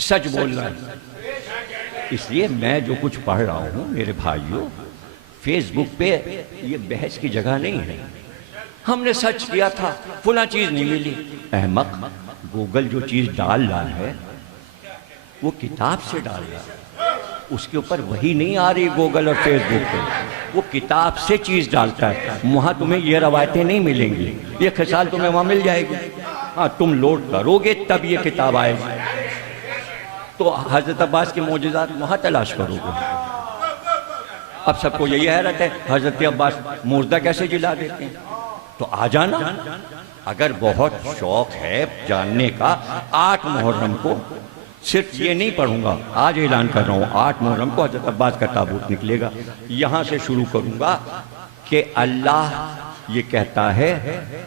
सच बोलना है। इसलिए मैं जो कुछ पढ़ रहा हूँ मेरे भाइयों, फेसबुक पे ये बहस की जगह नहीं है। हमने सर्च किया था, फुला चीज नहीं मिली। अहमक, गूगल जो चीज डाल रहा है वो किताब से डाल रहा है, उसके ऊपर वही नहीं आ रही गूगल और फेसबुक पे, वो किताब से चीज डालता है। वहां तुम्हें ये रवायतें नहीं मिलेंगी, ये खिसाल तुम्हें वहां मिल जाएगी। हाँ, तुम लोड करोगे तब ये किताब आएगी। तो हजरत अब्बास के मोजज़ात वहां तलाश करोगे। अब सबको यही हैरत है, हजरत अब्बास मुर्दा कैसे जिला देते हैं? तो आ जाना, अगर बहुत शौक है जानने का। 8 मुहर्रम को, सिर्फ ये नहीं पढ़ूंगा, आज ऐलान कर रहा हूँ, 8 मुहर्रम को हजरत अब्बास का ताबूत निकलेगा। यहाँ से शुरू करूंगा कि अल्लाह ये कहता है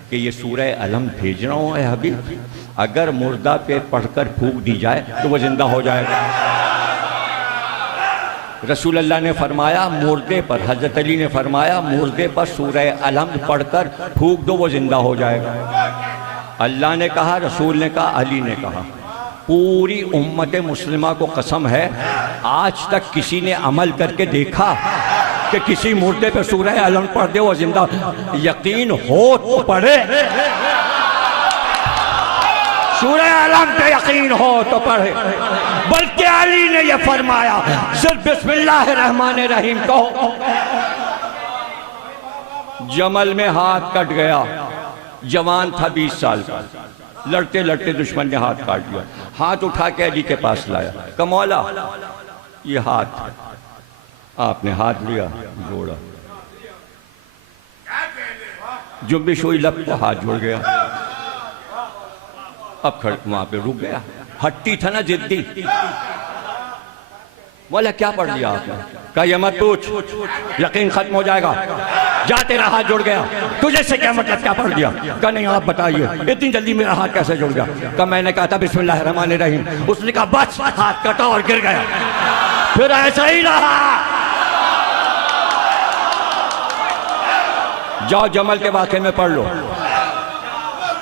कि ये सूरह अलम भेज रहा हूँ हबीब, अगर मुर्दा पे पढ़कर फूंक दी जाए तो वो जिंदा हो जाएगा। रसूल अल्लाह ने फरमाया मुर्दे पर, हजरत अली ने फरमाया मुर्दे पर सूरह अलम पढ़कर फूंक दो, वो जिंदा हो जाएगा। अल्लाह ने कहा, रसूल ने कहा, अली ने कहा। पूरी उम्मत मुस्लिमा को कसम है, आज तक किसी ने अमल करके देखा कि किसी मुर्दे पे सूरह अलम पढ़ दे वो जिंदा? यकीन हो तो पढ़े, सूरह अलम पे यकीन हो तो पढ़े। बल्कि अली ने यह फरमाया सिर्फ बिस्मिल्लाहिर्रहमानिर्रहीम कहो। जमल में हाथ कट गया, जवान था 20 साल का, लड़ते लड़ते दुश्मन ने हाथ काट दिया। हाथ उठा के अली के पास लाया, कमौला ये हाथ। आपने हाथ लिया, जोड़ा, जुम्बिश हुई, लब को हाथ जुड़ गया। अब खड़ वहां पे रुक गया, हट्टी था ना, जिद्दी। बोला क्या पढ़ लिया आपने? कहा ये मत पूछ, यकीन खत्म हो जाएगा। जा, तेरा हाथ जुड़ गया, तुझे से क्या मतलब, क्या पढ़ दिया? कहा नहीं आप बताइए, इतनी जल्दी मेरा हाथ कैसे जुड़ गया? कहा मैंने कहा था बिस्मिल्लाहिर्रहमानिर्रहीम। उसने कहा बस, हाथ कटा और गिर गया। फिर ऐसा ही रहा। जाओ जमल के वाक़े में पढ़ लो,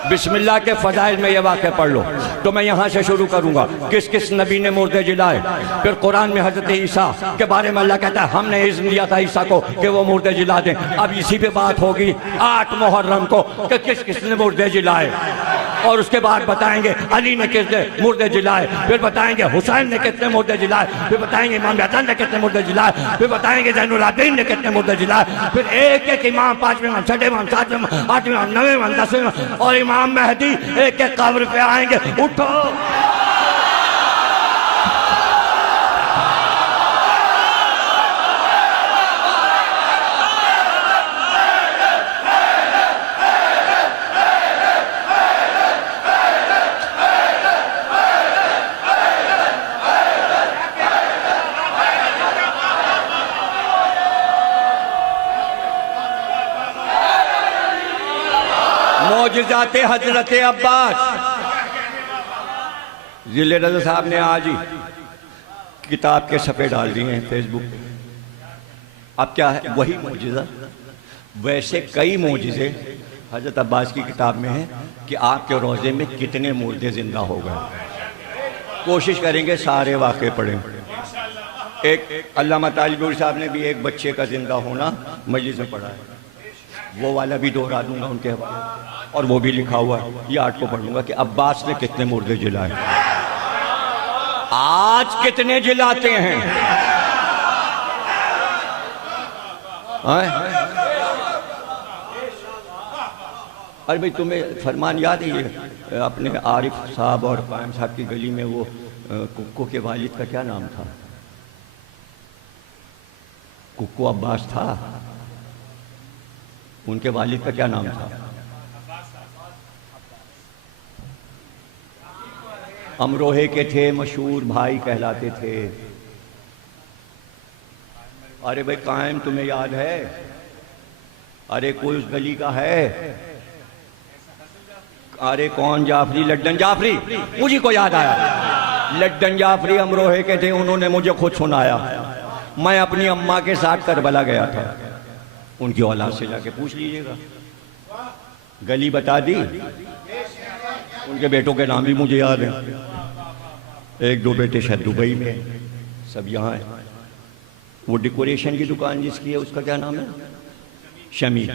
बिस्मिल्लाह के फजाइल में ये वाक़े पढ़ लो। तो मैं यहाँ से शुरू करूँगा, किस किस नबी ने मुर्दे जिलाए। फिर कुरान में हजरत ईसा के बारे में अल्लाह कहता है हमने इज़्न दिया था ईसा को कि वो मुर्दे जिला दें। अब इसी पे बात होगी 8 मुहर्रम को कि किस किस ने मुर्दे जिलाए, और उसके बाद बताएंगे अली ने कितने मुर्दे जिलाए, फिर बताएंगे हुसैन ने कितने मुर्दे जिलाए, फिर बताएंगे इमाम हसन ने कितने मुर्दे जिलाए, फिर बताएंगे ज़ैनुल आबिदीन ने कितने मुर्दे जिलाए। फिर एक एक इमाम, 5वें इमाम, 6वें इमाम, 7वें इमाम, 8वें इमाम, 9वें इमाम, 10वें इमाम और इमाम मेहदी एक एक कब्र पे आएंगे। उठो, मौजज़ाते हजरत अब्बास। जिले रज़ा साहब ने आज ही किताब के सफ़े डाल दिए हैं फेसबुक पे। अब क्या है, वही मौजज़ा। वैसे कई मौजज़े हजरत अब्बास की किताब में है कि आपके रोज़े में कितने मुर्दे जिंदा हो गए। कोशिश करेंगे सारे वाक़े पढ़ें। एक अल्लामा तालिबुर साहब ने भी एक बच्चे का जिंदा होना मजलिस में पढ़ा है, वो वाला भी दोहरा दूंगा उनके हवाले, और वो भी लिखा हुआ है। ये 8 को पढ़ूंगा कि अब्बास ने कितने मुर्दे जिलाए, आज कितने जिलाते हैं। अरे भाई तुम्हें फरमान याद है ये अपने आरिफ साहब और कायम साहब की गली में वो कुक्को के वालिद का क्या नाम था? कुक्को अब्बास था, उनके वालिद का क्या नाम था? अमरोहे के थे, मशहूर भाई कहलाते थे। अरे भाई कायम तुम्हें याद है? अरे कोई उस गली का है? अरे कौन? जाफरी, लड्डन जाफरी, मुझे को याद आया। लड्डन जाफरी अमरोहे के थे, उन्होंने मुझे खुद सुनाया। मैं अपनी अम्मा के साथ करबला गया था, उनकी औलाद से जाके पूछ लीजिएगा, गली बता दी, उनके बेटों के नाम भी मुझे याद है। एक दो बेटे शायद दुबई में, सब यहाँ है। वो डेकोरेशन की दुकान जिसकी है उसका क्या नाम है? शमीम।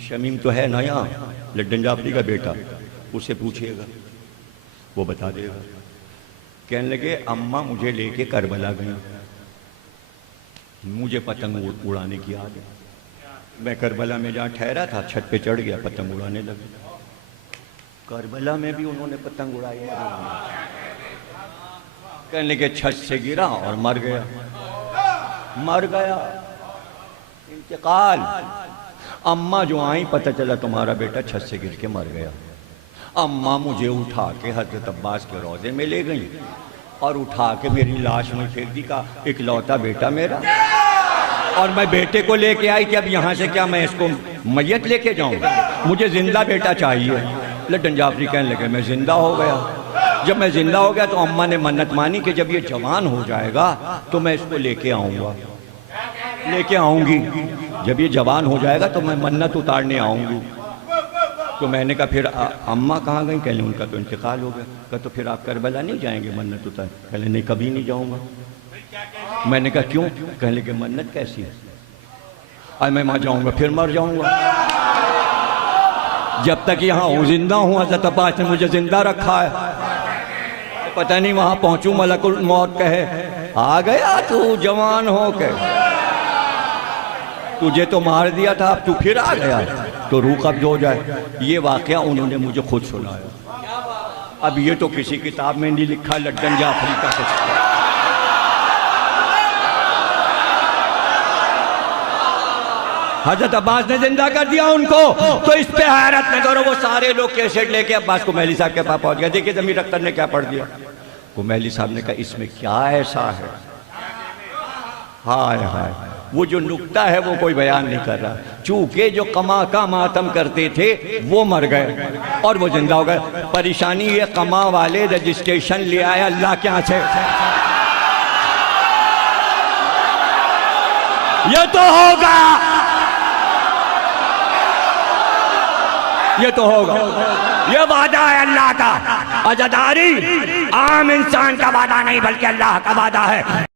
शमीम तो है ना यहाँ, लड्डन जाफरी का बेटा, उससे पूछिएगा वो बता देगा। कहने लगे अम्मा मुझे लेके करबला गई, मुझे पतंग उड़ाने की आदत। मैं करबला में जहाँ ठहरा था छत पे चढ़ गया, पतंग उड़ाने लगा। करबला में भी उन्होंने पतंग उड़ाई। कहने लगे छत से गिरा और मर गया, मर गया, इंतकाल। अम्मा जो आई पता चला तुम्हारा बेटा छत से गिर के मर गया। अम्मा मुझे उठा के हजरत अब्बास के रोजे में ले गई और उठा के मेरी लाश में फेंक दी। का इकलौता बेटा मेरा, और मैं बेटे को लेके आई कि अब यहाँ से क्या मैं इसको मैयत लेके जाऊँ, मुझे जिंदा बेटा चाहिए। लड्डन जाफरी कहने लगे मैं जिंदा हो गया। जब मैं जिंदा हो गया तो अम्मा ने मन्नत मानी कि जब ये जवान हो जाएगा तो मैं इसको लेके आऊँगा, लेके आऊँगी। जब ये जवान हो जाएगा तो मैं मन्नत उतारने आऊँगी। तो मैंने कहा फिर अम्मा कहाँ गई? कहले उनका तो इंतकाल हो गया। कहा तो फिर आप करबला नहीं जाएंगे मन्नत उतार? कहले नहीं, कभी नहीं जाऊँगा। मैंने कहा क्यों? कहने लगे मन्नत कैसी है? आज मैं वहाँ जाऊँगा फिर मर जाऊँगा। जब तक यहाँ हूँ जिंदा हूँ, हज़रत अब्बास ने मुझे जिंदा रखा है। पता नहीं वहाँ पहुँचूँ मलकुल मौत कहे आ गया तू जवान हो के, तुझे तो मार दिया था अब तू फिर आ गया, तो रूह कब्ज हो जाए। ये वाकया उन्होंने मुझे खुद सुनाया। अब ये तो किसी किताब में नहीं लिखा, लड्डन जाफरी का किस्सा। हजरत अब्बास ने जिंदा कर दिया उनको, तो इस पे हैरत न करो। वो सारे लोग कैसेट लेके अब्बास को महली साहब के पास पहुंच गए। देखिए जमीर अख्तर ने क्या पढ़ दिया। वो महली साहब ने कहा इसमें क्या ऐसा है? हाय हाय, वो जो नुक्ता है वो कोई बयान नहीं कर रहा। चूंकि जो कमा का मातम करते थे वो मर गए और वो जिंदा हो गए। परेशानी ये कमा वाले रजिस्ट्रेशन ले आए अल्लाह के यहाँ से। ये तो होगा, ये तो होगा, ये वादा है अल्लाह का। अज़ादारी आम इंसान का वादा नहीं बल्कि अल्लाह का वादा है।